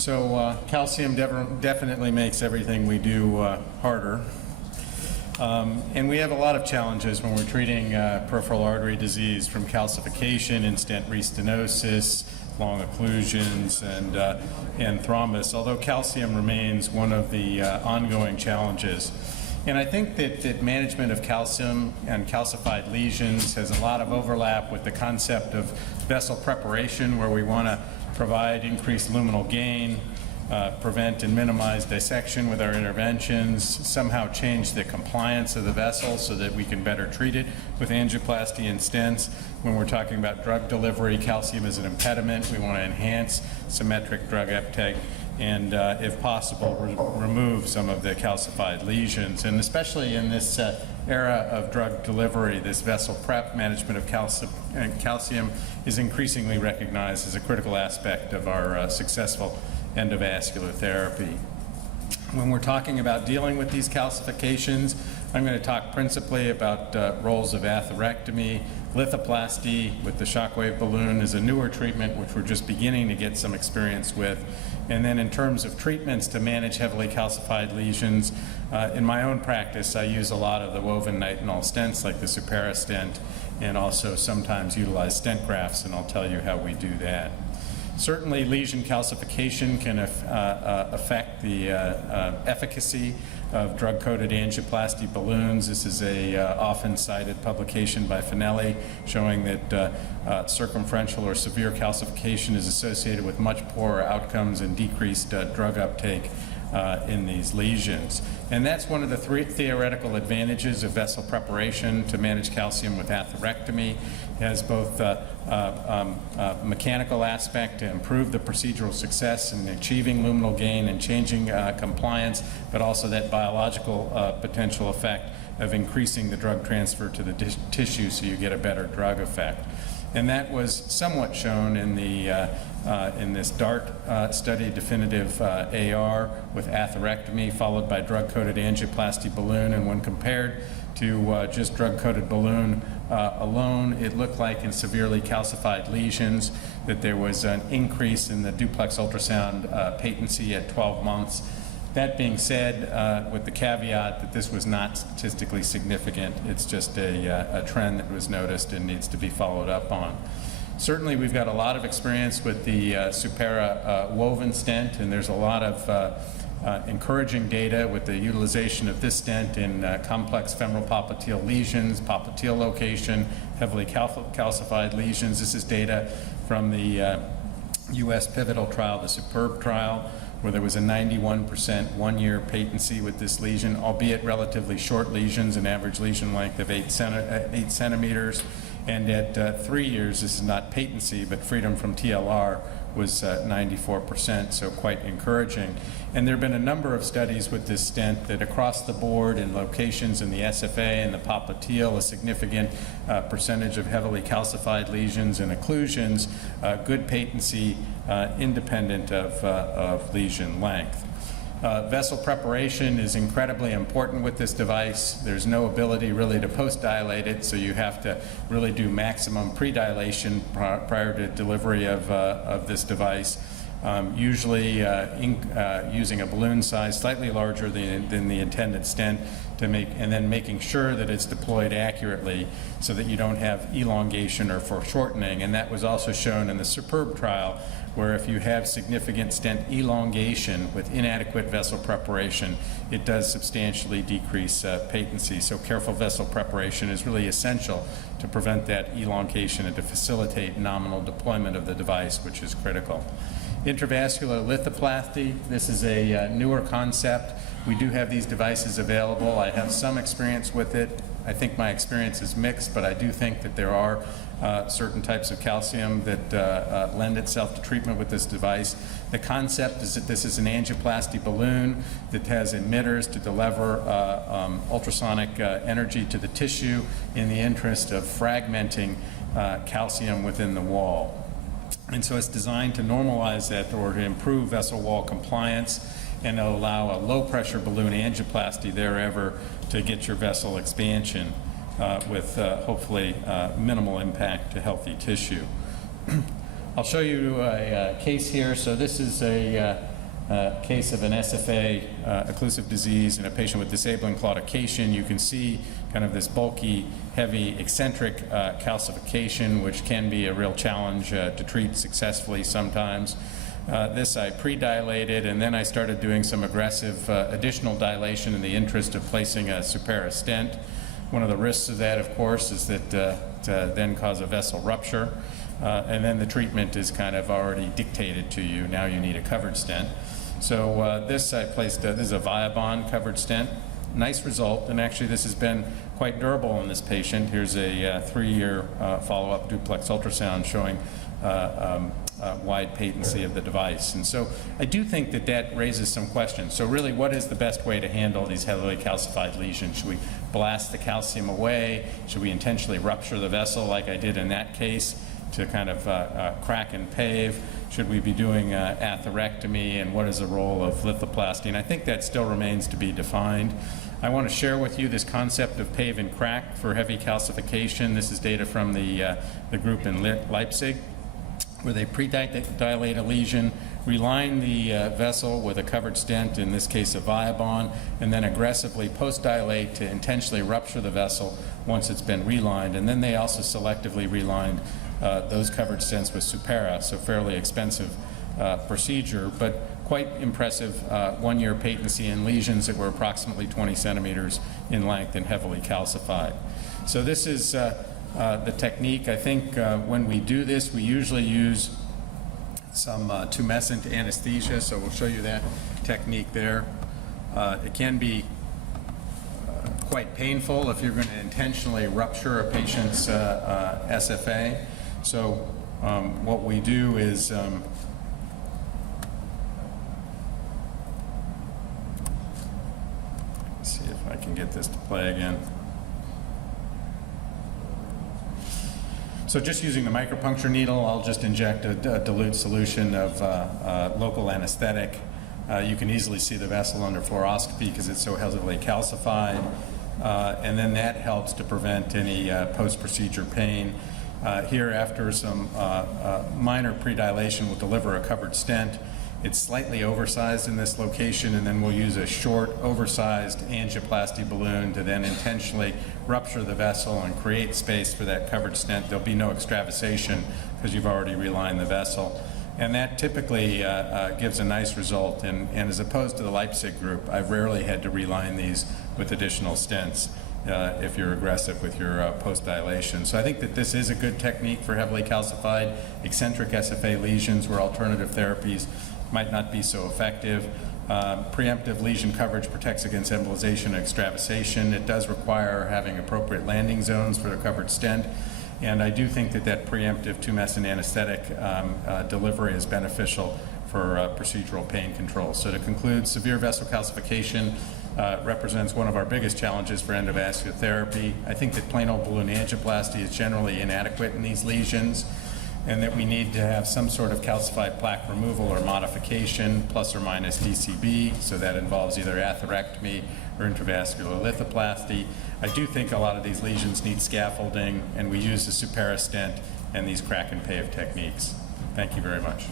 Calcium definitely makes everything we do harder. And we have a lot of challenges when we're treating peripheral artery disease, from calcification and stent restenosis, long occlusions, and thrombus, although calcium remains one of the ongoing challenges. And I think that management of calcium and calcified lesions has a lot of overlap with the concept of vessel preparation, where we want to provide increased luminal gain, prevent and minimize dissection with our interventions, somehow change the compliance of the vessel so that we can better treat it with angioplasty and stents. When we're talking about drug delivery, calcium is an impediment. We want to enhance symmetric drug uptake and, if possible, remove some of the calcified lesions. And especially in this era of drug delivery, this vessel prep management of calcium is increasingly recognized as a critical aspect of our successful endovascular therapy. When we're talking about dealing with these calcifications, I'm going to talk principally about roles of atherectomy. Lithoplasty with the shockwave balloon is a newer treatment which we're just beginning to get some experience with. And then in terms of treatments to manage heavily calcified lesions, in my own practice I use a lot of the woven nitinol stents like the Supera stent, and also sometimes utilize stent grafts, and I'll tell you how we do that. Certainly, lesion calcification can affect the efficacy of drug-coated angioplasty balloons. This is a often cited publication by Finelli showing that circumferential or severe calcification is associated with much poorer outcomes and decreased drug uptake in these lesions. And that's one of the three theoretical advantages of vessel preparation to manage calcium with atherectomy. It has both mechanical aspect to improve the procedural success in achieving luminal gain and changing compliance, but also that biological potential effect of increasing the drug transfer to the tissue so you get a better drug effect. And that was somewhat shown in the in this DAART study, definitive AR with atherectomy followed by drug-coated angioplasty balloon. And when compared to just drug-coated balloon alone, it looked like in severely calcified lesions that there was an increase in the duplex ultrasound patency at 12 months. That being said, with the caveat that this was not statistically significant, it's just a trend that was noticed and needs to be followed up on. Certainly, we've got a lot of experience with the Supera woven stent, and there's a lot of encouraging data with the utilization of this stent in complex femoral popliteal lesions, popliteal location, heavily calcified lesions. This is data from the U.S. pivotal trial, the SUPERB trial, where there was a 91% one-year patency with this lesion, albeit relatively short lesions, an average lesion length of 8 centimeters. And at 3 years, this is not patency, but freedom from TLR was 94%, so quite encouraging. And there have been a number of studies with this stent that across the board in locations in the SFA and the popliteal, a significant percentage of heavily calcified lesions and occlusions, good patency independent of lesion length. Vessel preparation is incredibly important with this device. There's no ability really to post-dilate it, so you have to really do maximum pre-dilation prior to delivery of this device. Usually using a balloon size slightly larger than the intended stent to and then making sure that it's deployed accurately so that you don't have elongation or foreshortening. And that was also shown in the SUPERB trial, where if you have significant stent elongation with inadequate vessel preparation, it does substantially decrease patency. So careful vessel preparation is really essential to prevent that elongation and to facilitate nominal deployment of the device, which is critical. IntraVascular Lithoplasty, this is a newer concept. We do have these devices available. I have some experience with it. I think my experience is mixed, but I do think that there are certain types of calcium that lend itself to treatment with this device. The concept is that this is an angioplasty balloon that has emitters to deliver ultrasonic energy to the tissue in the interest of fragmenting calcium within the wall. And so it's designed to normalize that or to improve vessel wall compliance and to allow a low pressure balloon angioplasty thereafter to get your vessel expansion with hopefully minimal impact to healthy tissue. I'll show you a case here. So this is a case of an SFA, occlusive disease, in a patient with disabling claudication. You can see kind of this bulky, heavy, eccentric calcification, which can be a real challenge to treat successfully sometimes. This I pre-dilated, and then I started doing some aggressive additional dilation in the interest of placing a Supera stent. One of the risks of that, of course, is that then cause a vessel rupture, and then the treatment is kind of already dictated to you. Now you need a covered stent. So this I placed, this is a Viabond covered stent. Nice result, and actually this has been quite durable in this patient. Here's a 3-year follow-up duplex ultrasound showing wide patency of the device. And so I do think that that raises some questions. So really, what is the best way to handle these heavily calcified lesions? Should we blast the calcium away? Should we intentionally rupture the vessel like I did in that case to kind of crack and pave? Should we be doing atherectomy, and what is the role of lithoplasty? And I think that still remains to be defined. I want to share with you this concept of pave and crack for heavy calcification. This is data from the group in Leipzig, where they pre-dilate a lesion, reline the vessel with a covered stent, in this case a Viabond, and then aggressively post-dilate to intentionally rupture the vessel once it's been relined. And then they also selectively relined those covered stents with Supera, so fairly expensive procedure, but quite impressive 1-year patency in lesions that were approximately 20 centimeters in length and heavily calcified. So this is the technique. I think when we do this, we usually use some tumescent anesthesia, so we'll show you that technique there. It can be quite painful if you're going to intentionally rupture a patient's SFA. So what we do is let's see if I can get this to play again. So just using the micropuncture needle, I'll just inject a dilute solution of local anesthetic. You can easily see the vessel under fluoroscopy because it's so heavily calcified. And then that helps to prevent any post-procedure pain. Here, after some minor predilation, we'll deliver a covered stent. It's slightly oversized in this location, and then we'll use a short, oversized angioplasty balloon to then intentionally rupture the vessel and create space for that covered stent. There'll be no extravasation because you've already relined the vessel. And that typically gives a nice result. And as opposed to the Leipzig group, I've rarely had to reline these with additional stents if you're aggressive with your post-dilation. So I think that this is a good technique for heavily calcified eccentric SFA lesions where alternative therapies might not be so effective. Preemptive lesion coverage protects against embolization and extravasation. It does require having appropriate landing zones for the covered stent. And I do think that that preemptive tumescent anesthetic delivery is beneficial for procedural pain control. So to conclude, severe vessel calcification represents one of our biggest challenges for endovascular therapy. I think that plain old balloon angioplasty is generally inadequate in these lesions, and that we need to have some sort of calcified plaque removal or modification, plus or minus DCB, so that involves either atherectomy or intravascular lithoplasty. I do think a lot of these lesions need scaffolding, and we use the Supera stent and these crack and pave techniques. Thank you very much.